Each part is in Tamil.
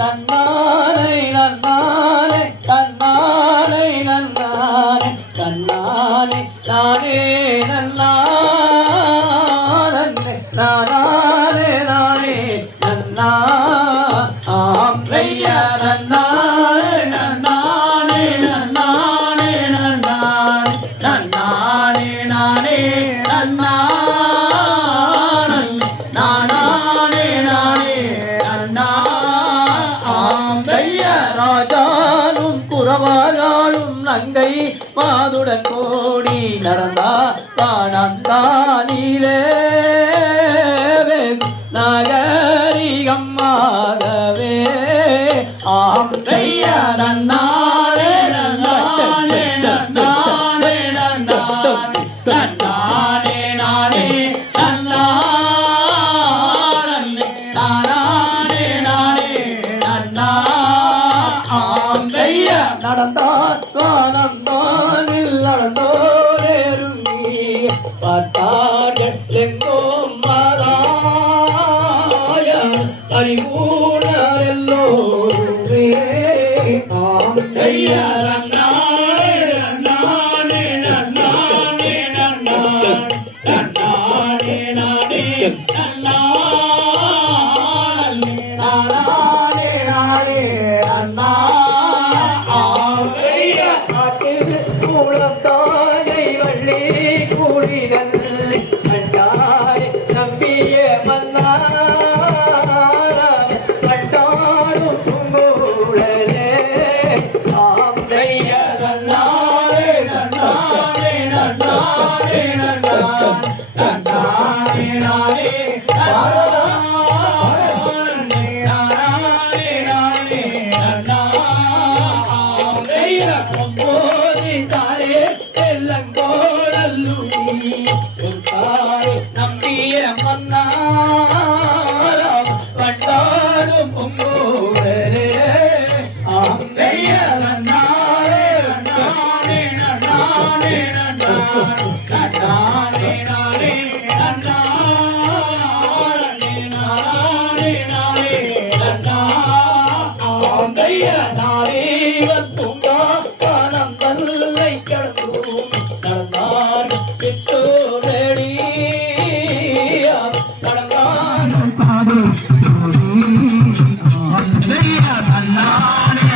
தன்னானை நன்னானே தன்னானை நன்னானே தன்னானே நானே நன்னானே நானே நானே நன்னா ஆம் ஐயா நன்னானே நன்னானே நன்னானே நன்னானே நன்னானே நன்னா. நடந்தா தானந்தானிலே நாகரிகம்மாகவே ஆம் ஐயா நன்னாரே நன்னாரே நன்னாரே நன்னாரே நன்னாரே நானே நன்னாரே நன்னாரே நன்னாரே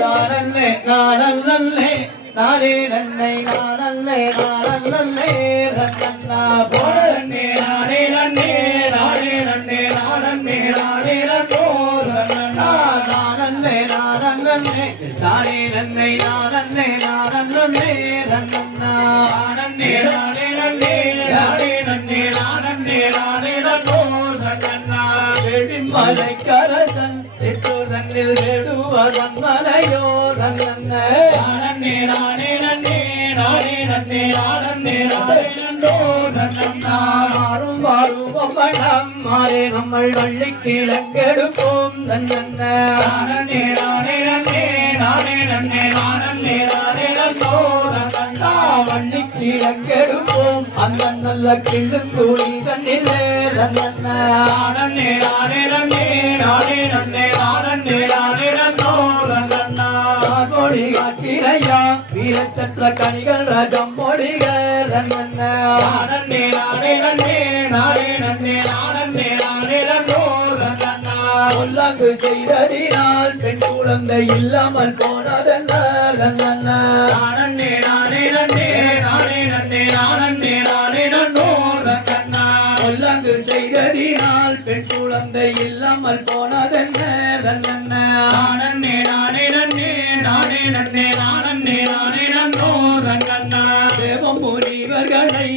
நானல்லே நானல்லே நானே நன்னை நானல்லே நானல்லே ரன்னண்ணா போடன்னே நானே நன்னே நானே நன்னே நானன்னே நானே நன்னோ. ரன்னண்ணா நானல்லே நானல்லே நானே நன்னை நானன்னே நானல்லே ரன்னண்ணா நானன்னே நானே நன்னே நானே நன்னே நன்னோ ரன்னண்ணா வெடிமலை கரசன் திட்டுரனில் வேடுவர் வன்மலையோ ரன்னண்ண நானன்னே நானே நன்னே நானே நன்னே நானன்னே நானே நன்னோ ரன்னண்ணா மாறும் வாழும் பம்படம் மாறே நம்மள் வள்ளி கிழங்கெடுப்போம் தன்னண்ண நானன்னே நானே நன்னே நானே நன்னே நானன்னே நானே நன்னோ ரன்னண்ணா வள்ளி கிழங்கெடுப்போம் அந்த நல்ல கிழங்குடி தன்னிலே தண்ணிலே நானன்னே நானே நன்னே நானே நன்னே நானே நானே நன்னோ ரன்னண்ணா மொழி காட்சிரையா வீரச்சற்ற கனிகள் ரஜம் மொழிக ரன்னண்ணா நானன்னே நானே நன்னே நானே நன்னே நானே நானே நன்னோ ரன்னண்ணா உள்ளங்கு செய்ததினால் பெண் குழந்தை இல்லாமல் போனதல்ல ரன்னண்ணா நானன்னே நானே நானண்டே நானே நண்டே நானண்டே நானே நன்னோர் கண்ணா கொல்லங்கு செய்ததினால் பெண் குழந்தை இல்லாமல் போனதென்ன நானண்ணே நானே நன்னே நானே நன்னே நானண்ணே நானே நன்னோர் கண்ணா தேவம் புரிவர்களை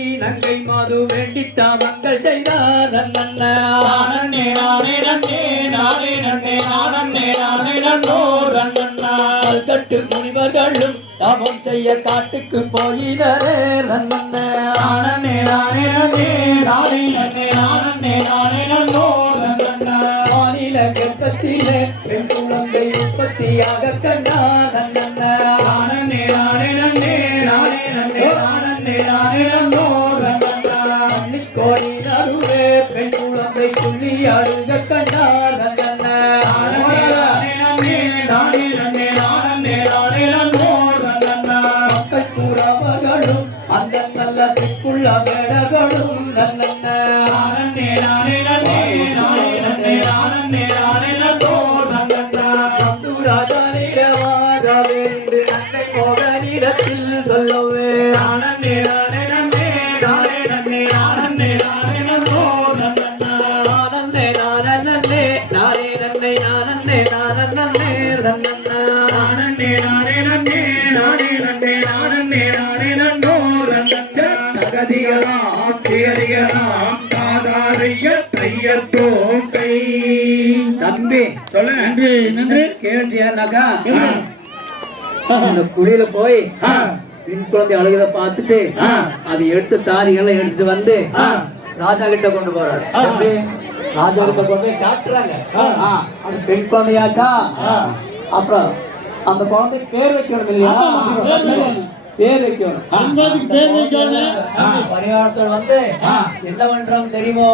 முனிவர்களும் தவம் செய்ய காட்டுக்கு போயிலே ரன்னண்ண நானே நானே நன்னே நானே நன்னே நானே நானே நன்னோ மாநில கர்ப்பத்திலே பெண் குழந்தை உற்பத்தியாக கண்டார் நானே நன்னே நானே நன்னே நானே நானே நன்னோ கோடி நடுவே பெண் குழந்தை சொல்லி அழுக கண்டா நல்லதுக்குள்ள மேடகளும் நல்ல ஆனந்தே நானே நன்னே நானே நன்னே ஆனந்தே நானே நன்னோ நல்ல கஸ்தூராஜானிடவாரவென்று நன்னை மோகனிடத்தில் சொல்லவே ஆனந்தே நானே நன்னே நானே நன்னே ஆனந்தே நானே நன்னோ நல்ல ஆனந்தே நானே நன்னே நானே நன்னை நான் நன்றி நன்றி. கேட்டியானாக்கா அந்த குழியில போய் பெண் குழந்தை அழுகிறத பார்த்துட்டு. அதை எடுத்து தாரிகள்லாம் எடுத்துட்டு வந்து. ராஜா கிட்ட கொண்டு போறாரு. ராஜா கிட்ட கொண்டு போய் காட்டுறாங்க. அது பெண் குழந்தையாச்சா? ஆ. அப்புறம் அந்த குழந்தைக்கு பேர் வைக்கணும் இல்லையா? பேர் வைக்கணும். பேர் வைக்கணும். ஆ. பரிவாரத்தோடு வந்து. என்ன பண்றோம் தெரியுமோ?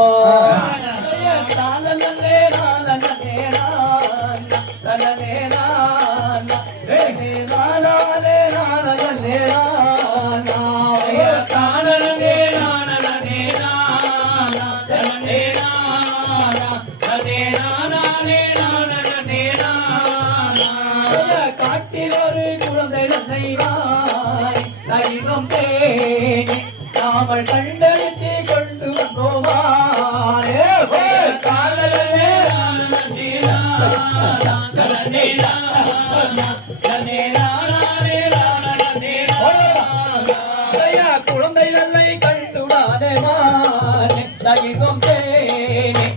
காட்டில் ஒரு குழந்தை செய்வாய். தயிரும் தேனி நாமல் கண்டெடுத்து கொண்டு வந்தோமானே காதலே குழந்தை நல்லை கண்டுடாதே மானே தயிரும் தேனி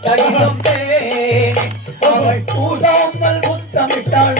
தடிவம் அவள் கூடாமல் முத்தமிட்டாள்.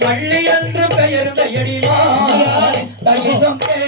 பள்ளி என்று பெயர் பெயரிவார் கை சொங்கே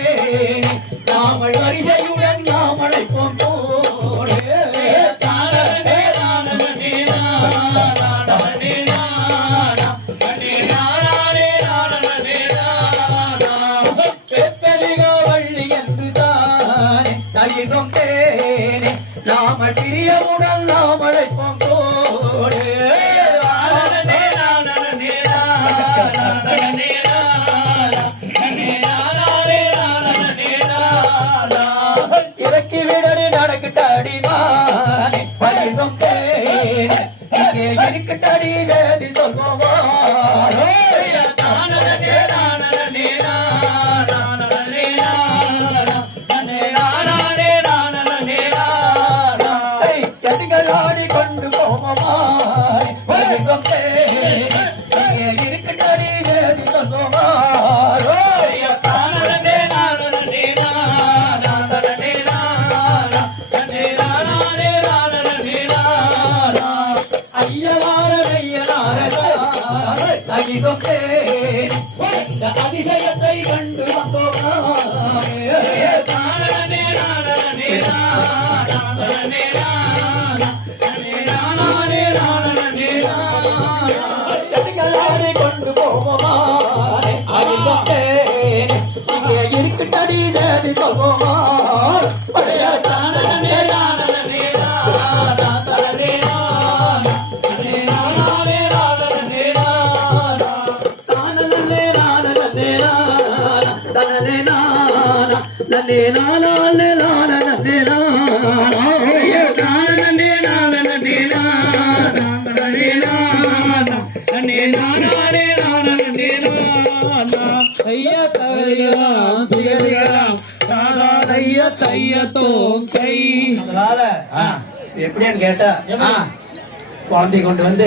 அறிந்தோம் இந்த அதிசயத்தை கண்டு வந்தோமே கொண்டு போவோமா இருக்கட்டடி தேடி கொள்வோமா அதனால எப்படின்னு கேட்டா குழந்தை கொண்டு வந்து